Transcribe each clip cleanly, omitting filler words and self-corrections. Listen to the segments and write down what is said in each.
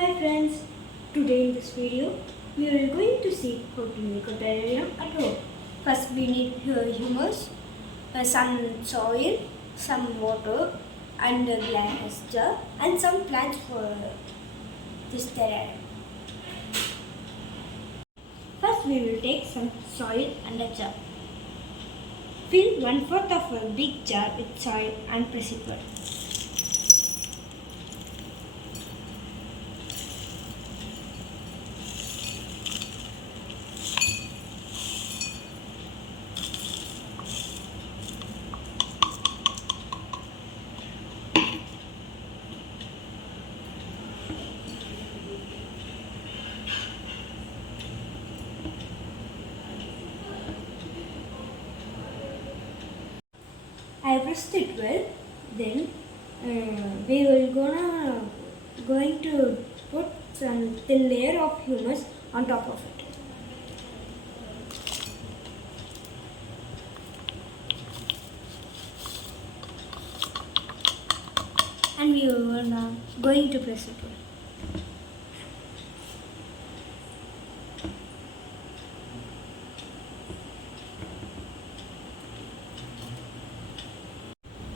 Hi friends, today in this video we are going to see how to make a terrarium at home. First we need humus, some soil, some water and a glass jar and some plants for this terrarium. First we will take some soil and a jar. Fill 1/4 of a big jar with soil and press it well. I pressed it well. Then we will going to put some thin layer of humus on top of it. And we are now going to press it well.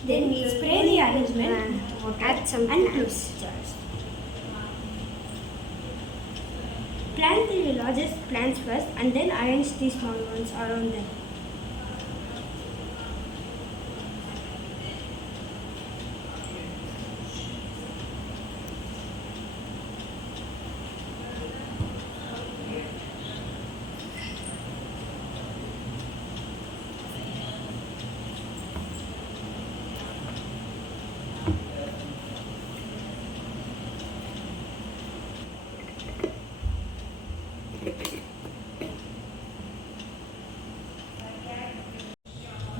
Then we spray the arrangement, add some and close jars. Plant the largest plants first and then arrange the small ones around them.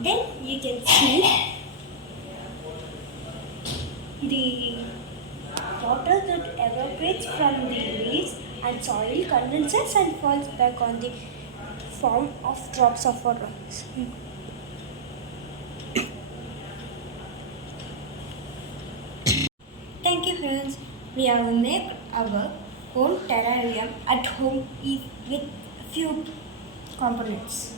Then you can see the water that evaporates from the leaves and soil condenses and falls back on the form of drops of water. Thank you friends. We have made our own terrarium at home with few components.